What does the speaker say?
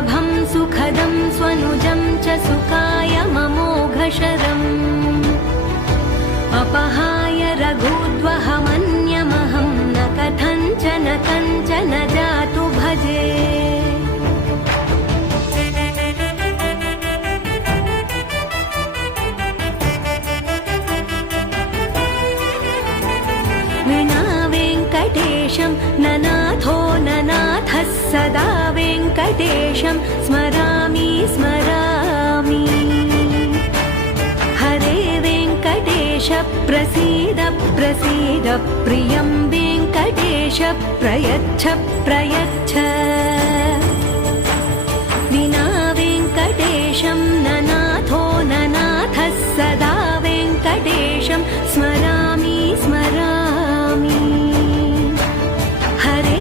सुलभं सुखदं स्वनुजं च सुखाय ममोघशरम् अपहाय रघुद्वहमन्यमहं न कथञ्चन कञ्चन जातु भजे विना वेङ्कटेशं ननाथो ननाथः सदा वेङ्कटेशं स्मरामि स्मरामि हरे वेङ्कटेश प्रसीद प्रसीद प्रियं वेङ्कटेश प्रयच्छ प्रयच्छ